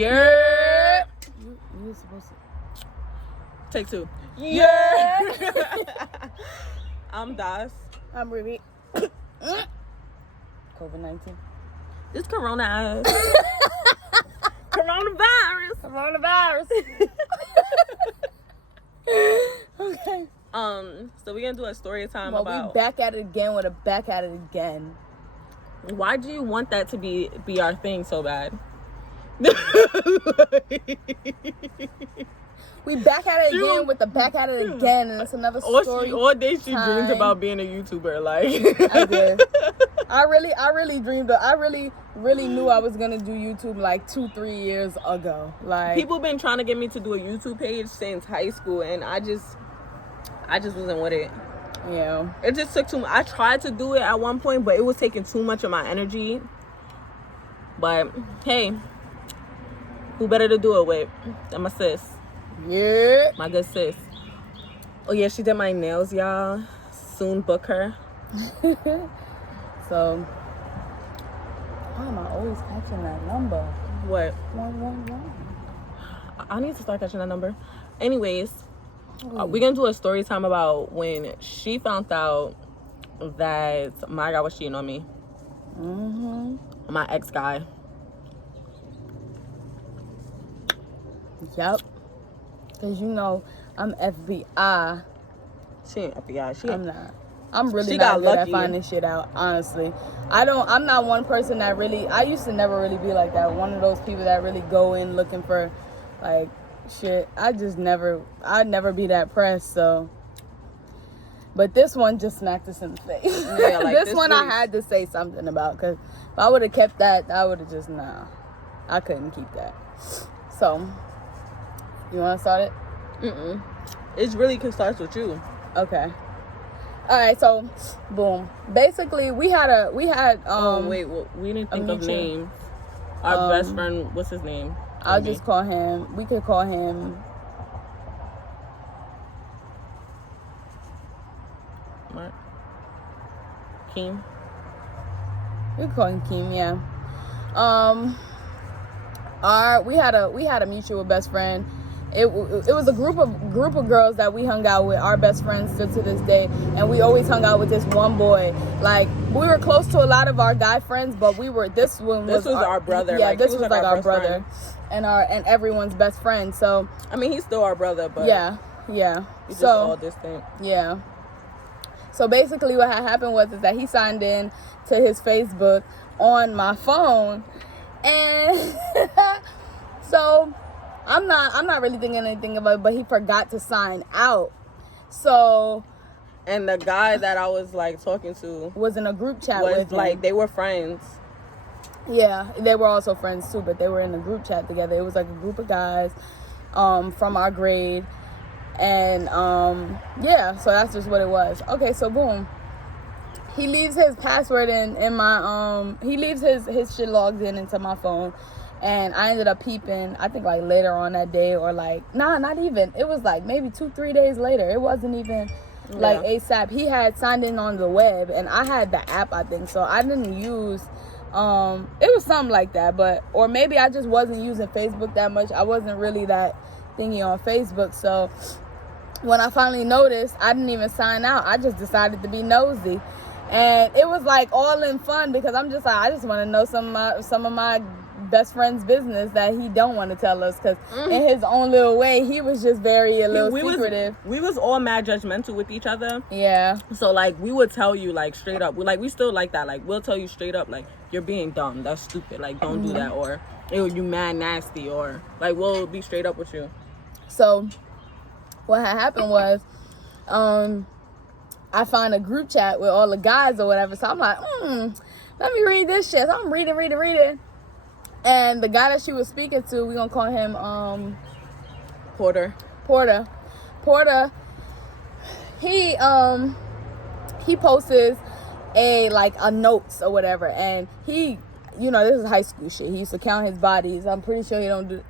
Yeah. You supposed to. Take two. Yeah. I'm Das. I'm Ruby. COVID-19. It's Corona. Coronavirus. Okay. So we're gonna do a story time about. We back at it again with a back at it again. Why do you want that to be our thing so bad? We back at it again with the back at it again, and it's another story. All day she dreams about being a YouTuber. Like I did. I really dreamed. I really knew I was gonna do YouTube like 2-3 years ago. Like people been trying to get me to do a YouTube page since high school, and I just wasn't with it. Yeah. It just took too much. I tried to do it at one point, but it was taking too much of my energy. But hey, who better to do it with than my sis? Yeah. My good sis. Oh yeah, she did my nails, y'all. Soon book her. So, why am I always catching that number? What? 111. I need to start catching that number. Anyways, we're gonna do a story time about when she found out that my guy was cheating on me. My ex guy. Yep. Cause you know I'm FBI. She ain't FBI. I'm not. I'm really she not got good lucky. at finding shit out, honestly. I'm not one person that really, I used to never really be like that. One of those people that really go in looking for, like, shit. I'd never be that pressed, so. But this one just smacked us in the face. Yeah, like this one I had to say something about, because if I would have kept that, I would have just, I couldn't keep that. So, you want to start it? It's really could start with you. Okay. All right, so boom. Basically, we had we didn't think of names. Our best friend, what's his name? I'll just call him. We could call him What? Keem. We could call him Keem, yeah. We had a mutual best friend. It was a group of girls that we hung out with. Our best friends still to this day, and we always hung out with this one boy. Like, we were close to a lot of our guy friends, but this was our brother. Yeah, like, this was like our brother, friend. and everyone's best friend. So I mean, he's still our brother, but yeah. We're just all distant. Yeah. So basically, what had happened was that he signed in to his Facebook on my phone, and so. I'm not really thinking anything about it, but he forgot to sign out. So, and the guy that I was like talking to was in a group chat with him. They were friends. Yeah, they were also friends too, but they were in a group chat together. It was like a group of guys from our grade, and yeah, so that's just what it was. Okay, so boom. He leaves his password in my he leaves his shit logged into my phone. And I ended up peeping, I think like later on that day, or like, not even. It was like maybe 2-3 days later. It wasn't even like ASAP. He had signed in on the web, and I had the app, I think. So I didn't use, it was something like that. Or maybe I just wasn't using Facebook that much. I wasn't really that thingy on Facebook. So when I finally noticed, I didn't even sign out. I just decided to be nosy. And it was like all in fun, because I'm just like, I just want to know some of my best friend's business that he don't want to tell us, because in his own little way he was just a little secretive. We was all mad judgmental with each other. Yeah. So like we would tell you like straight up, we still like that, like we'll tell you straight up, like, you're being dumb, that's stupid, like don't do that, or ew, you mad nasty, or like we'll be straight up with you. So what had happened was I find a group chat with all the guys or whatever, so I'm like, let me read this shit. So I'm reading. And the guy that she was speaking to, we're gonna call him Porter. He posts a notes or whatever, and he, this is high school shit. He used to count his bodies. I'm pretty sure he don't do.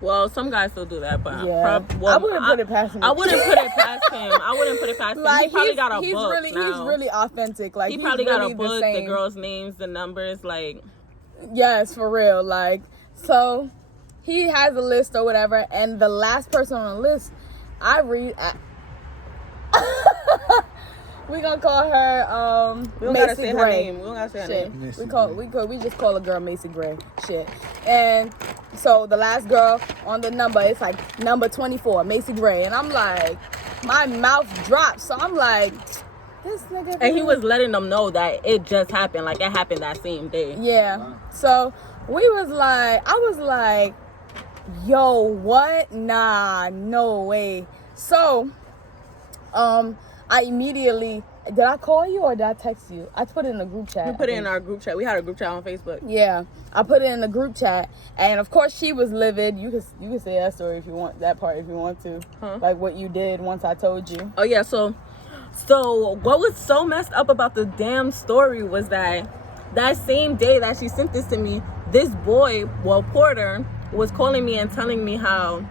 Well, some guys still do that, but yeah. I wouldn't put it past him. I wouldn't put it past him. Like, he probably got a book now. He's really authentic. Like, he probably got a book, the girls' names, the numbers, like. Yes, for real. Like, so he has a list or whatever, and the last person on the list, we gonna call her We don't Macy gotta say Gray. her name. We don't gotta say her Shit. name. We just call a girl Macy Gray. Shit. And so the last girl on the number, it's like number 24, Macy Gray. And I'm like, my mouth dropped. So I'm like, this nigga. And he was letting them know that it just happened. Like, it happened that same day. Yeah. So I was like, yo, what? Nah, no way. So, I immediately, did I call you or did I text you? I put it in the group chat. We put it in our group chat. We had a group chat on Facebook. Yeah, I put it in the group chat, and of course she was livid. You can say that story if you want, that part if you want to, like what you did once I told you. Oh yeah, so what was so messed up about the damn story was that same day that she sent this to me, this boy, Porter, was calling me and telling me how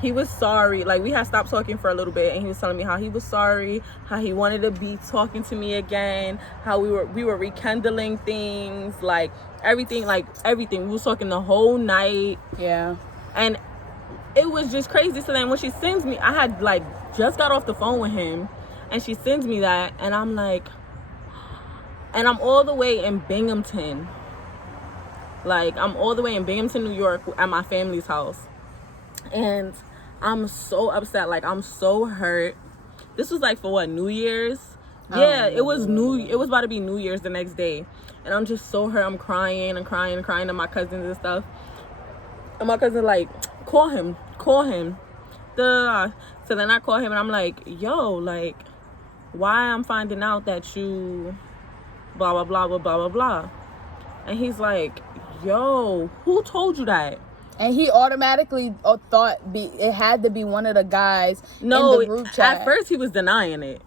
he was sorry. Like, we had stopped talking for a little bit, and he was telling me how he was sorry, how he wanted to be talking to me again, how we were rekindling things, like everything. We was talking the whole night. Yeah. And it was just crazy. So then when she sends me, I had like just got off the phone with him, and she sends me that, and I'm like, and I'm all the way in Binghamton. Like, I'm all the way in Binghamton, New York, at my family's house. And I'm so upset. Like, I'm so hurt. This was like for what, New Year's? Yeah, it was about to be New Year's the next day. And I'm just so hurt. I'm crying to my cousins and stuff. And my cousin like, call him. So then I call him and I'm like, yo, like, why I'm finding out that you blah blah blah blah blah blah blah. And he's like, yo, who told you that? And he automatically thought it had to be one of the guys in the group chat. At first he was denying it.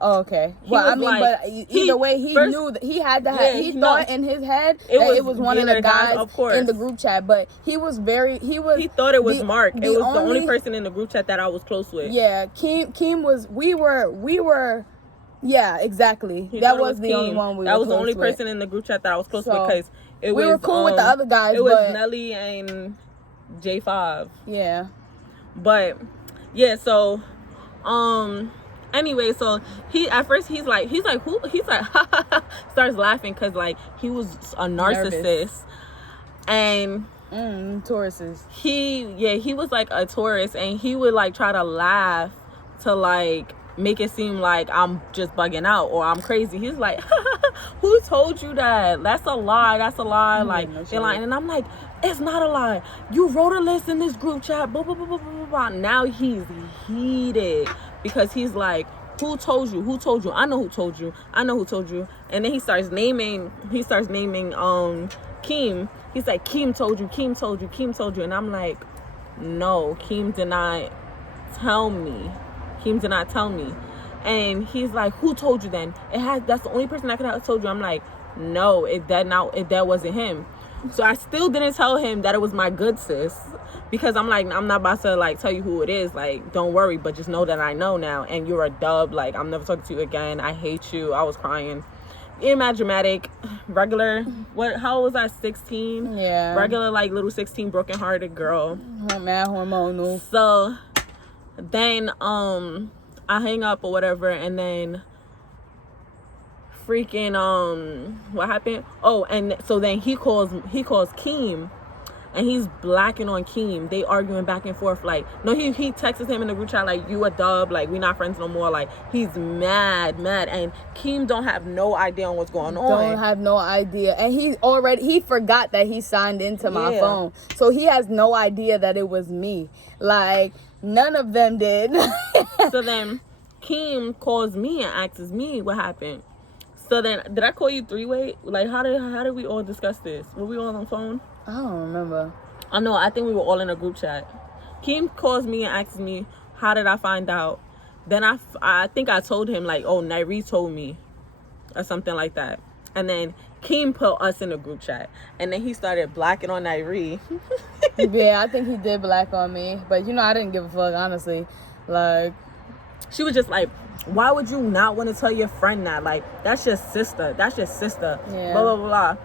Oh, okay. Well, I mean, like, but either way, he knew that he had to have. He thought in his head that it was one of the guys in the group chat. But he thought it was Mark. It was the only person in the group chat that I was close with. Yeah, Keem was. We were. Yeah, exactly. That was the only one we were close with. That was the only person in the group chat that I was close with, because we were cool with the other guys. It was Nelly and J5. Yeah. But yeah, so anyway, so at first he's like who? He's like starts laughing because like he was a narcissist. Nervous. And Tauruses. He was like a Taurus, and he would like try to laugh to like make it seem like I'm just bugging out or I'm crazy. He's like, who told you that? That's a lie. Like, they're lying. And I'm like, it's not a lie. You wrote a list in this group chat. Blah, blah, blah, blah, blah, blah. Now he's heated because he's like, who told you? Who told you? I know who told you. And then he starts naming Keem. He's like, Keem told you. And I'm like, no, Keem did not tell me. And he's like, who told you then? That's the only person that could have told you. I'm like, no, that wasn't him. So I still didn't tell him that it was my good sis, because I'm like, I'm not about to like tell you who it is. Like, don't worry, but just know that I know now, and you're a dub. Like, I'm never talking to you again. I hate you. I was crying. Mad dramatic, regular. How was I? 16? Yeah. Regular, like, little 16 broken-hearted girl. Mad hormonal. So then I hang up or whatever, and then freaking what happened? Oh, and so then he calls Keem, and he's blacking on Keem. They arguing back and forth. Like, no, he texts him in the group chat like, you a dub, like, we not friends no more. Like, he's mad, and Keem don't have no idea on what's going on. Don't have no idea. And he forgot that he signed into my phone, so he has no idea that it was me. Like, none of them did. So then Keem calls me and asks me what happened. So then, did I call you three-way? Like, how did we all discuss this? Were we all on the phone? I don't remember. I know. I think we were all in a group chat. Keem calls me and asks me, how did I find out? Then I think I told him, like, oh, Nairi told me, or something like that. And then Keem put us in a group chat. And then he started blacking on Nairi. Yeah, I think he did black on me. But, I didn't give a fuck, honestly. Like, she was just like, why would you not want to tell your friend that? Like, that's your sister. Yeah. Blah, blah, blah.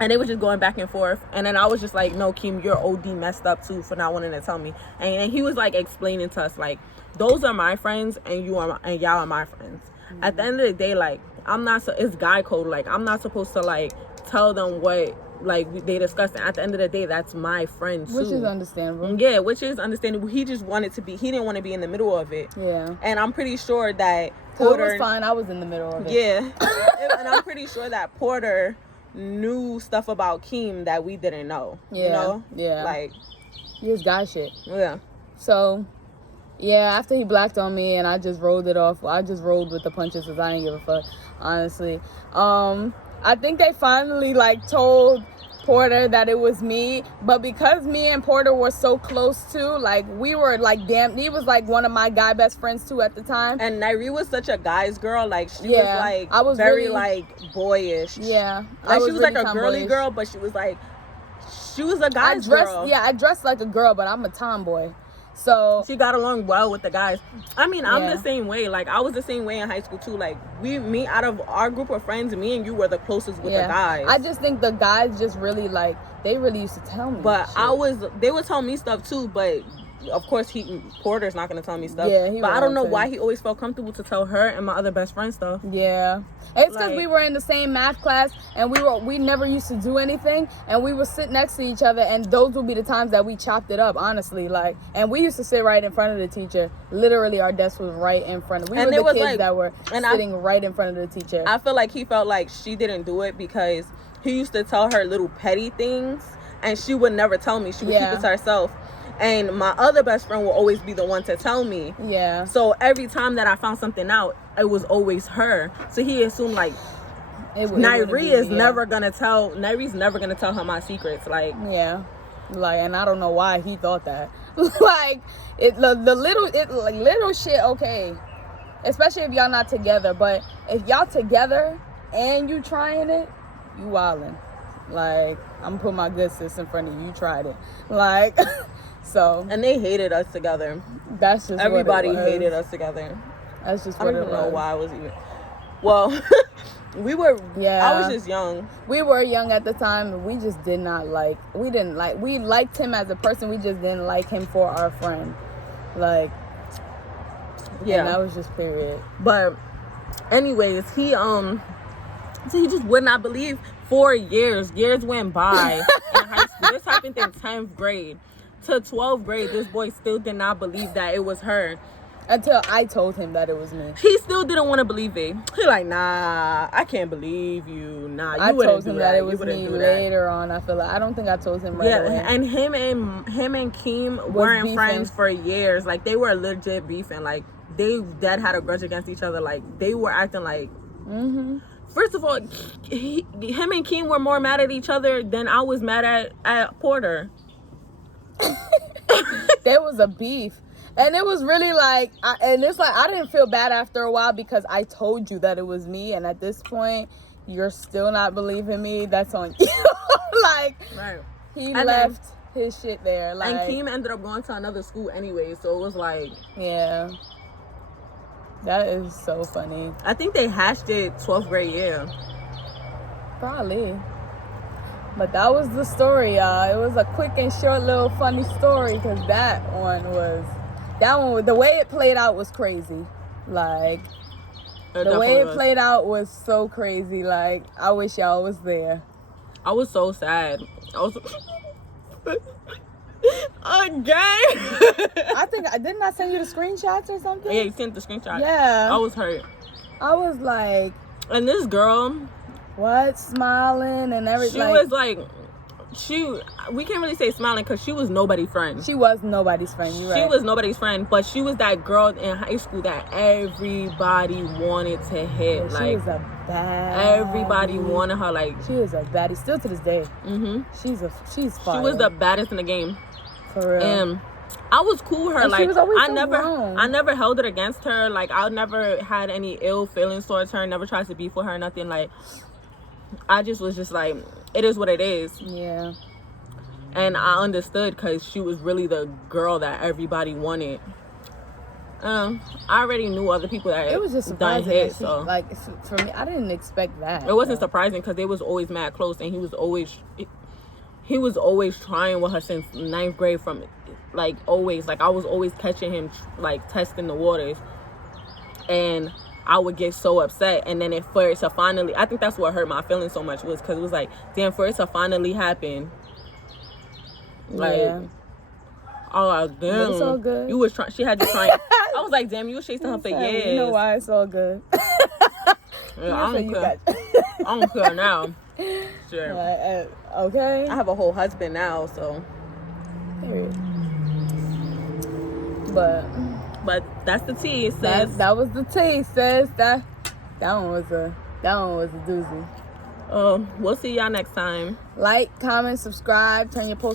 And they were just going back and forth. And then I was just like, no, Keem, you're OD messed up too for not wanting to tell me. And he was like explaining to us, like, those are my friends and y'all are my friends. Mm-hmm. At the end of the day, like, it's guy code. Like, I'm not supposed to like tell them what like they discussed. And at the end of the day, that's my friend too. Which is understandable. Yeah, which is understandable. He just wanted to be, he didn't want to be in the middle of it. Yeah. And I'm pretty sure that Porter, it was fine. I was in the middle of it. Yeah. And I'm pretty sure that Porter knew stuff about Keem that we didn't know. Yeah. You know? Yeah. Like, he guy shit. Yeah. So, yeah, after he blacked on me and I just rolled it off. I just rolled with the punches because I didn't give a fuck, honestly. I think they finally like told Porter that it was me, but because me and Porter were so close too, like we were like, damn, he was like one of my guy best friends too at the time. And Nairi was such a guy's girl, like she was like, I was very really, like boyish. Yeah, like she was really like a girly girl, but she was a guy's girl. Yeah, I dressed like a girl, but I'm a tomboy. So she got along well with the guys. I mean, I'm the same way. Like, I was the same way in high school too. Like, me out of our group of friends, me and you were the closest with the guys. I just think the guys just really like, they really used to tell me. But they would tell me stuff too. But of course, Porter's not gonna tell me stuff. Yeah, but I don't know why he always felt comfortable to tell her and my other best friend stuff. Yeah, it's because we were in the same math class and we never used to do anything, and we would sit next to each other, and those would be the times that we chopped it up, honestly. Like, and we used to sit right in front of the teacher. Literally, our desk was right in front of. We were the kids that were sitting right in front of the teacher. I feel like he felt like she didn't do it because he used to tell her little petty things, and she would never tell me. She would keep it to herself. And my other best friend will always be the one to tell me. Yeah. So every time that I found something out, it was always her. So he assumed like Nairi's never gonna tell her my secrets. Like, yeah. Like, and I don't know why he thought that. Like, little shit, okay. Especially if y'all not together. But if y'all together and you trying it, you wildin'. Like, I'm gonna put my good sis in front of you. You tried it. Like, so. And they hated us together. That's just everybody hated us together. That's just I don't even know why I was even. Well, we were. Yeah. I was just young. We were young at the time, and we just did not like. We liked him as a person. We just didn't like him for our friend. Like. Yeah. And that was just period. But, anyways, he just would not believe. 4 years went by in high school. This happened in 10th grade. To 12th grade, this boy still did not believe that it was her. Until I told him that it was me. He still didn't want to believe it. He like, nah, I can't believe you. Nah, you wouldn't do that. I told him that it was me later on. I feel like I don't think I told him right away. And him and Keem weren't friends for years. Like, they were legit beefing. Like, they had a grudge against each other. Like, they were acting like. Mm-hmm. First of all, him and Keem were more mad at each other than I was mad at Porter. There was a beef. And it was really like, I didn't feel bad after a while because I told you that it was me. And at this point, you're still not believing me. That's on you. Like, right. He left his shit there. Like, and Keem ended up going to another school anyway. So it was like. Yeah. That is so funny. I think they hashed it 12th grade year. Probably. But that was the story, y'all. It was a quick and short little funny story because that one, the way it played out was crazy. Like, the way it played out was so crazy. Like, I wish y'all was there. I was so sad. Again. I think didn't I send you the screenshots or something? Yeah, you sent the screenshot. Yeah. I was hurt. I was like, and this girl, what, smiling and everything. She was like, we can't really say smiling because she was nobody's friend. She was nobody's friend. You're right. She was nobody's friend, but she was that girl in high school that everybody wanted to hit. Yeah, like, she was a baddie. Everybody wanted her. Like, she was a baddie still to this day. Mm-hmm. She's fire. She was the baddest in the game. For real. And I was cool with her. And like, she was always I never held it against her. Like, I never had any ill feelings towards her. Never tried to beef with her. Nothing. Like, I just was just like, it is what it is. Yeah. And I understood because she was really the girl that everybody wanted. I already knew other people that It was just done surprising. hits, That so like for me, I didn't expect that. it wasn't surprising because they was always mad close, and he was always trying with her since 9th grade. From like always, like I was always catching him like testing the waters, and I would get so upset. And then for it to finally, I think that's what hurt my feelings so much, was because it was like, damn, for it to finally happen, like. Yeah. Oh damn! But it's all good. You was trying. She had you trying. I was like, damn, you was chasing her for years. You know why? It's all good. Yeah, I don't care. I don't care now. Sure. Okay. I have a whole husband now, so. Period. But that's the tea, sis. that was the tea, sis. That one was a doozy. We'll see y'all next time. Like, comment, subscribe, turn your post